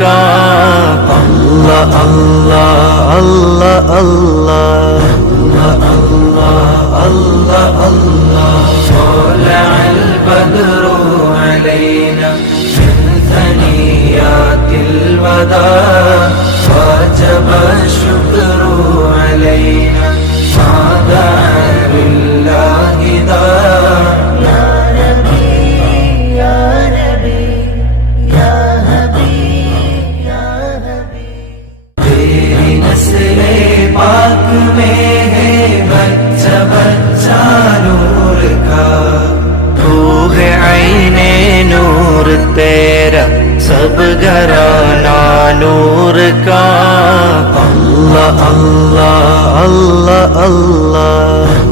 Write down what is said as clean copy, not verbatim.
का। अल्लाह अल्लाह अल्लाह अल्लाह अल्लाह अल्लाह अल्लाह। طلع البدر علينا من ثنيات الوداع وجب الشكر علينا ما دعا لله داع. يا نبي يا نبي يا حبيب يا حبيب. तेरी नस्ले पाक में है बच्चा बच्चा नूर का। तू है आईने नूर तेरा सब घराना नूर का। अल्लाह अल्लाह अल्लाह अल्लाह